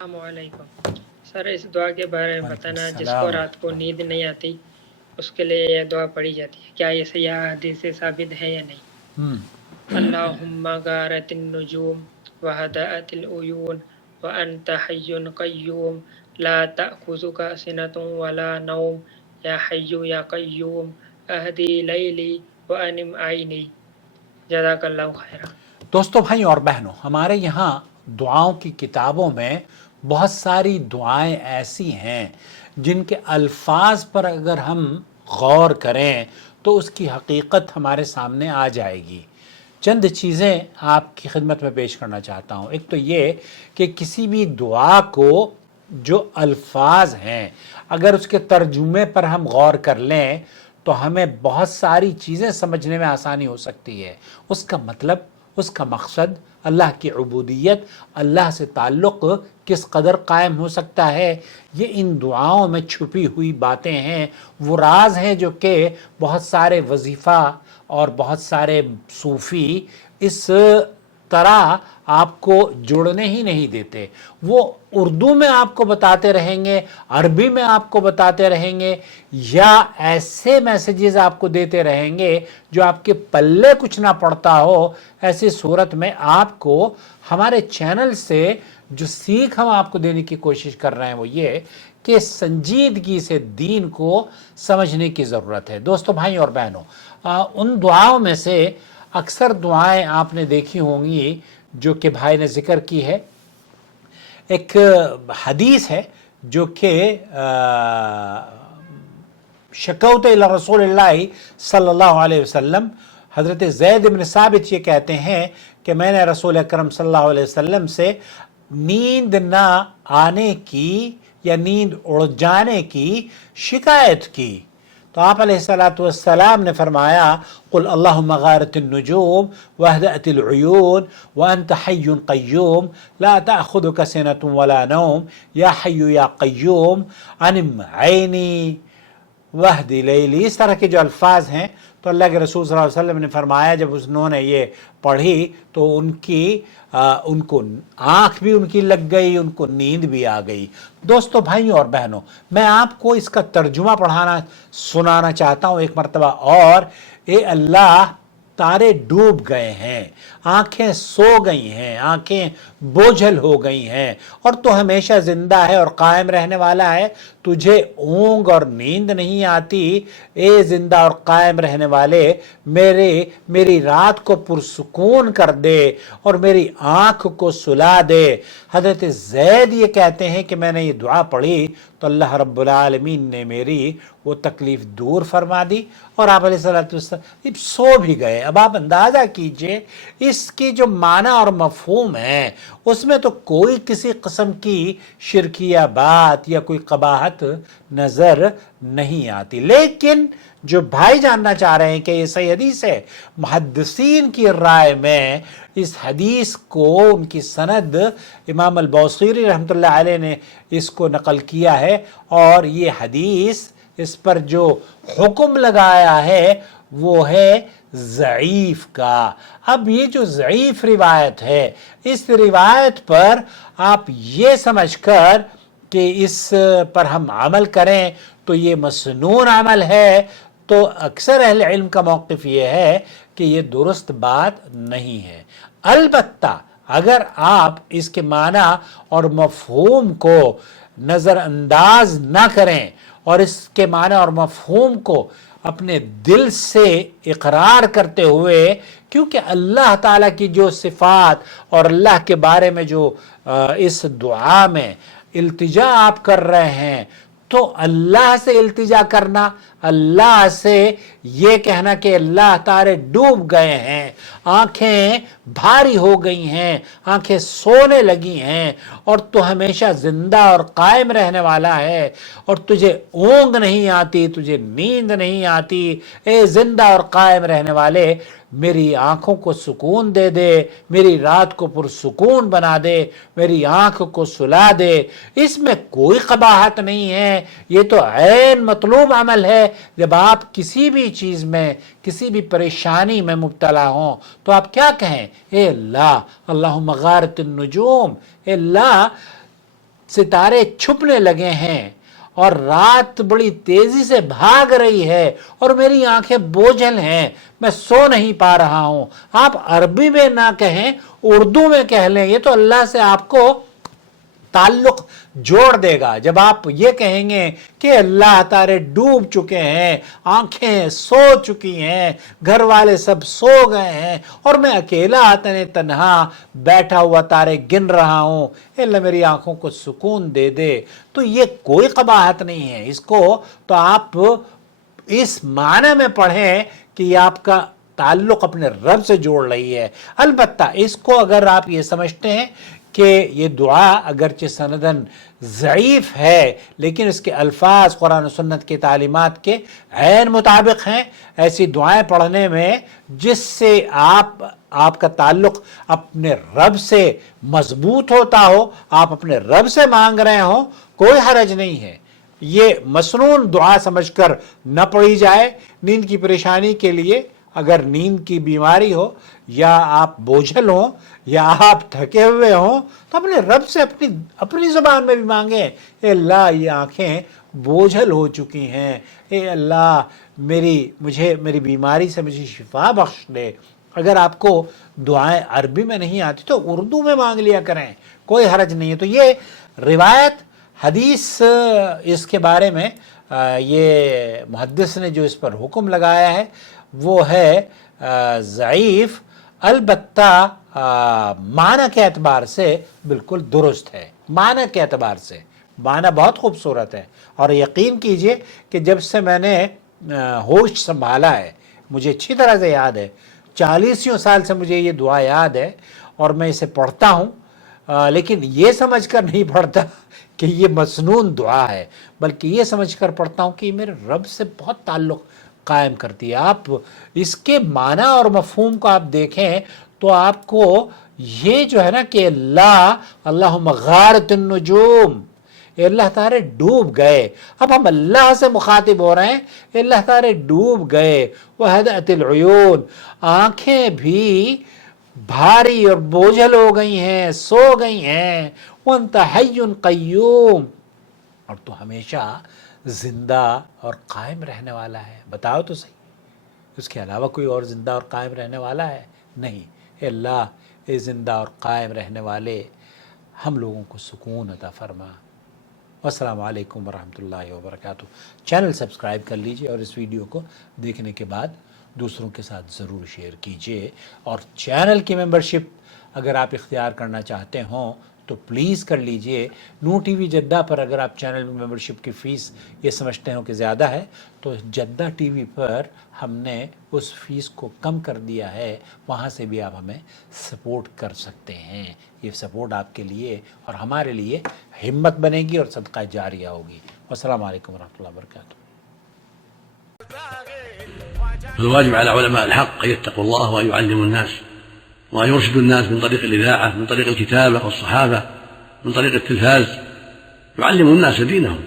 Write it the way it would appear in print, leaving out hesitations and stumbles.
अस्सलामुअलैकुम। सर, इस दुआ के बारे में वालेकुम बताना, जिसको सलाम। रात को नींद नहीं आती उसके लिए यह दुआ पढ़ी जाती है। क्या ये सही हदीस से साबित है या नहीं? अल्लाहुम्मा गारतिन नुजूम व हदाअतिल उयून व अंत हय्युन क़य्यूम ला तअखुज़ुका सिनतुन वला नौम या हय्यु या क़य्यूम अहदी लैली व अनिम आइनी। जज़ाकल्लाहु खैरा। दोस्तों, भाई और बहनों, हमारे यहाँ दुआओं की किताबों में बहुत सारी दुआएं ऐसी हैं जिनके अल्फाज पर अगर हम गौर करें तो उसकी हकीकत हमारे सामने आ जाएगी। चंद चीज़ें आपकी खिदमत में पेश करना चाहता हूँ। एक तो ये कि किसी भी दुआ को जो अल्फाज हैं अगर उसके तर्जुमे पर हम गौर कर लें तो हमें बहुत सारी चीज़ें समझने में आसानी हो सकती है। उसका मतलब, उसका मकसद, अल्लाह की उबूदियत, अल्लाह से ताल्लुक़ किस कदर कायम हो सकता है, ये इन दुआओं में छुपी हुई बातें हैं। वो राज हैं जो कि बहुत सारे वजीफ़ा और बहुत सारे सूफ़ी इस तरह आपको जुड़ने ही नहीं देते। वो उर्दू में आपको बताते रहेंगे, अरबी में आपको बताते रहेंगे, या ऐसे मैसेजेस आपको देते रहेंगे जो आपके पल्ले कुछ ना पड़ता हो। ऐसी सूरत में आपको हमारे चैनल से जो सीख हम आपको देने की कोशिश कर रहे हैं वो ये कि संजीदगी से दीन को समझने की ज़रूरत है। दोस्तों, भाई और बहनों, उन दुआओं में से अक्सर दुआएं आपने देखी होंगी जो कि भाई ने जिक्र की है। एक हदीस है जो कि शकौत इला रसूलिल्लाह सल्लल्लाहु अलैहि वसल्लम, हज़रत ज़ैद इब्न साबित ये कहते हैं कि मैंने रसूल अकरम सल्लल्लाहु अलैहि वसल्लम से नींद ना आने की या नींद उड़ जाने की शिकायत की तो आप अलैहिस्सलातु वस्सलाम ने फरमाया, कुल अल्लाहुम्मा गारतिन नुजूम वहदअतिल उयून व अंत हय्युन क़य्यूम ला तअखुज़ुका सिनतुन वला नौम या हय्यु या क़य्यूम अनिम ऐनी वहदी लैली। इस तरह के जो अल्फाज हैं, तो अल्लाह के रसूल सल्लल्लाहु अलैहि वसल्लम ने फरमाया जब उन्होंने ये पढ़ी तो उनको आँख भी उनकी लग गई, उनको नींद भी आ गई। दोस्तों, भाइयों और बहनों, मैं आपको इसका तर्जुमा सुनाना चाहता हूँ एक मरतबा और। ए अल्लाह, तारे डूब गए हैं, आंखें सो गई हैं, आंखें बोझल हो गई हैं, और तो हमेशा जिंदा है और कायम रहने वाला है। तुझे ऊंग और नींद नहीं आती। ए जिंदा और कायम रहने वाले, मेरी रात को पुरसुकून कर दे और मेरी आंख को सुला दे। हजरत ज़ैद ये कहते हैं कि मैंने ये दुआ पढ़ी तो अल्लाह रब्बुल आलमीन ने मेरी वो तकलीफ दूर फरमा दी और आप अलैहिस्सलाम सो भी गए। अब आप अंदाज़ा कीजिए इसकी जो माना और मफहूम है उसमें तो कोई किसी किस्म की शिरकिया बात या कोई कबाहत नज़र नहीं आती। लेकिन जो भाई जानना चाह रहे हैं कि ये सही हदीस है, मुहद्दिसीन की राय में इस हदीस को, उनकी सनद इमाम अल-बौसीरी रहमतुल्लाह अलैह ने इसको नकल किया है और ये हदीस, इस पर जो हुक्म लगाया है वो है ज़ईफ़ का। अब ये जो ज़ईफ़ रिवायत है, इस रिवायत पर आप ये समझकर कि इस पर हम अमल करें तो ये मसनून अमल है, तो अक्सर अहले इल्म का मौक़िफ़ ये है कि ये दुरुस्त बात नहीं है। अलबत्ता अगर आप इसके माना और मफ़हूम को नज़रअंदाज ना करें और इसके माना और मफ़हूम को अपने दिल से इकरार करते हुए, क्योंकि अल्लाह ताला की जो सिफ़ात और अल्लाह के बारे में जो इस दुआ में इल्तिजा आप कर रहे हैं, तो अल्लाह से इल्तिजा करना, अल्लाह से ये कहना कि अल्लाह तारे डूब गए हैं, आंखें भारी हो गई हैं, आंखें सोने लगी हैं और तू हमेशा जिंदा और कायम रहने वाला है और तुझे ऊँग नहीं आती, तुझे नींद नहीं आती। ए जिंदा और कायम रहने वाले, मेरी आंखों को सुकून दे दे, मेरी रात को पुरसुकून बना दे, मेरी आंख को सुला दे। इसमें कोई कबाहत नहीं है, ये तो ऐन मतलूब अमल है। जब आप किसी भी चीज़ में, किसी भी परेशानी में मुब्तला हों तो आप क्या कहें, ए अल्लाह, अल्लाहुम्मा गारतिन नुजूम, ए अल्लाह ستارے چھپنے لگے ہیں اور رات بڑی تیزی سے بھاگ رہی ہے اور میری آنکھیں بوجھل ہیں، میں سو نہیں پا رہا ہوں. آپ عربی میں نہ کہیں، اردو میں کہہ لیں، یہ تو اللہ سے آپ کو تعلق جوڑ دے گا. جب آپ یہ کہیں گے کہ اللہ تارے ڈوب چکے ہیں، آنکھیں سو چکی ہیں، گھر والے سب سو گئے ہیں اور میں اکیلا تنہا بیٹھا ہوا تارے گن رہا ہوں، اللہ میری آنکھوں کو سکون دے دے، تو یہ کوئی قباحت نہیں ہے. اس کو تو آپ اس معنی میں پڑھیں کہ یہ آپ کا تعلق اپنے رب سے جوڑ رہی ہے. البتہ اس کو اگر آپ یہ سمجھتے ہیں کہ یہ دعا اگرچہ سندن ضعیف ہے لیکن اس کے الفاظ قرآن و سنت کی تعلیمات کے عین مطابق ہیں، ایسی دعائیں پڑھنے میں جس سے آپ کا تعلق اپنے رب سے مضبوط ہوتا ہو، آپ اپنے رب سے مانگ رہے ہوں، کوئی حرج نہیں ہے. یہ مسنون دعا سمجھ کر نہ پڑھی جائے. نیند کی پریشانی کے لیے اگر نیند کی بیماری ہو یا آپ بوجھل ہوں یا آپ تھکے ہوئے ہوں تو اپنے رب سے اپنی زبان میں بھی مانگیں، اے اللہ یہ آنکھیں بوجھل ہو چکی ہیں، اے اللہ میری بیماری سے مجھے شفا بخش دے. اگر آپ کو دعائیں عربی میں نہیں آتی تو اردو میں مانگ لیا کریں، کوئی حرج نہیں ہے. تو یہ روایت حدیث اس کے بارے میں یہ محدث نے جو اس پر حکم لگایا ہے وہ ہے ضعیف، البتہ معنی کے اعتبار سے بالکل درست ہے. معنی کے اعتبار سے معنی بہت خوبصورت ہے، اور یقین کیجئے کہ جب سے میں نے ہوش سنبھالا ہے مجھے اچھی طرح سے یاد ہے، 40 سال سے مجھے یہ دعا یاد ہے اور میں اسے پڑھتا ہوں، لیکن یہ سمجھ کر نہیں پڑھتا کہ یہ مسنون دعا ہے، بلکہ یہ سمجھ کر پڑھتا ہوں کہ یہ میرے رب سے بہت تعلق قائم کرتی ہے. آپ اس کے معنی اور مفہوم کو آپ دیکھیں تو آپ کو یہ جو ہے نا کہ اللہم غارت النجوم، اے اللہ تعالی ڈوب گئے. اب ہم اللہ سے مخاطب ہو رہے ہیں، اے اللہ تعالی ڈوب گئے. وہدأت العیون، آنکھیں بھی بھاری اور بوجھل ہو گئی ہیں، سو گئی ہیں. وانت حی قیوم، اور تو ہمیشہ زندہ اور قائم رہنے والا ہے. بتاؤ تو صحیح، اس کے علاوہ کوئی اور زندہ اور قائم رہنے والا ہے؟ نہیں. اے اللہ، اے زندہ اور قائم رہنے والے، ہم لوگوں کو سکون عطا فرما. السلام علیکم ورحمۃ اللہ وبرکاتہ. چینل سبسکرائب کر لیجئے اور اس ویڈیو کو دیکھنے کے بعد دوسروں کے ساتھ ضرور شیئر کیجئے. اور چینل کی ممبرشپ اگر آپ اختیار کرنا چاہتے ہوں تو پلیز کر لیجئے. نور ٹی وی جدہ پر اگر آپ چینل میں ممبرشپ کی فیس یہ سمجھتے ہوں کہ زیادہ ہے تو جدہ ٹی وی پر ہم نے اس فیس کو کم کر دیا ہے، وہاں سے بھی آپ ہمیں سپورٹ کر سکتے ہیں. یہ سپورٹ آپ کے لیے اور ہمارے لیے ہمت بنے گی اور صدقہ جاریہ ہوگی. والسلام علیکم ورحمۃ اللہ وبرکاتہ. الواجب على علماء الحق أن يتقوا الله وأن يعلموا الناس وأن يرشدوا الناس من طريق الإذاعة، من طريق الكتابة والصحافة، من طريق التلفاز، يعلموا الناس دينهم.